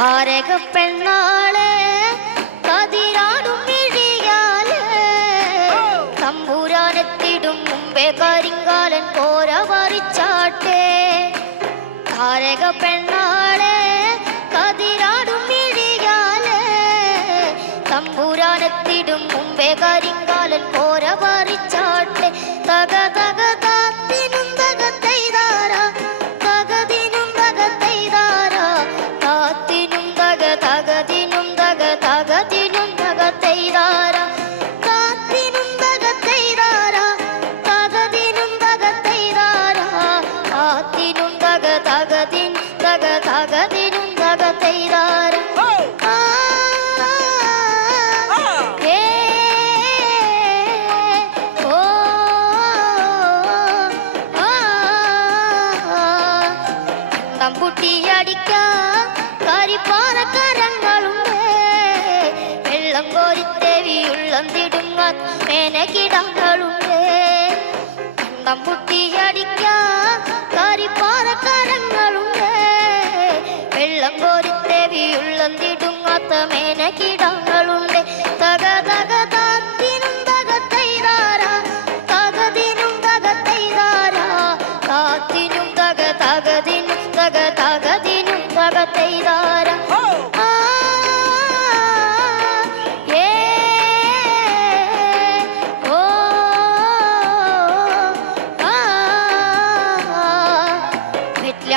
താരക പെണ്ണാളെ കതിരാടും മിഴിയാലെ തമ്പുരാനെത്തിടും മുമ്പേ കരിങ്കാലൻ കോര പറിച്ചാട്ടെ. താരക പെണ്ണാളെ കതിരാടും മിഴിയാലെ തമ്പുരാനെത്തിടും മുമ്പേ കരിങ്കാലൻ കോര പറിച്ചാട്ടെ. തക തക താത്തിനും തകത്തെയ്താര തകതിനും തകത്തെയ്താര താത്തിനും തക തകതിനും തക തകതിനും തകത്തെയ്താര താത്തിനും തകത്തെയ്താര തകതിനും തകത്തെയ്താര താത്തിനും തക തകതിൻ തക തകതിനും തകത്തെയ്താര. കുട്ടിയടിക്ക കരിപ്പാറക്കരങ്ങളുണ്ട് വെള്ളം കോരിത്തേവി ഉള്ളം തിടുങ്ങ മേനകിടങ്ങളുണ്ട്. കണ്ടം കുട്ടിയടിക്ക കരിപ്പാറക്കരങ്ങളുണ്ട് വെള്ളം കോരിത്തേവി ഉള്ളം തിടുങ്ങാത്ത മേനകിടങ്ങളുണ്ട്. തക തക താത്തിനും തകത്തെയ്താര തകതിനും തകത്തെയ്താര താത്തിനും തക തകതിനും തക തകതിനും തകത്തെയ്താര.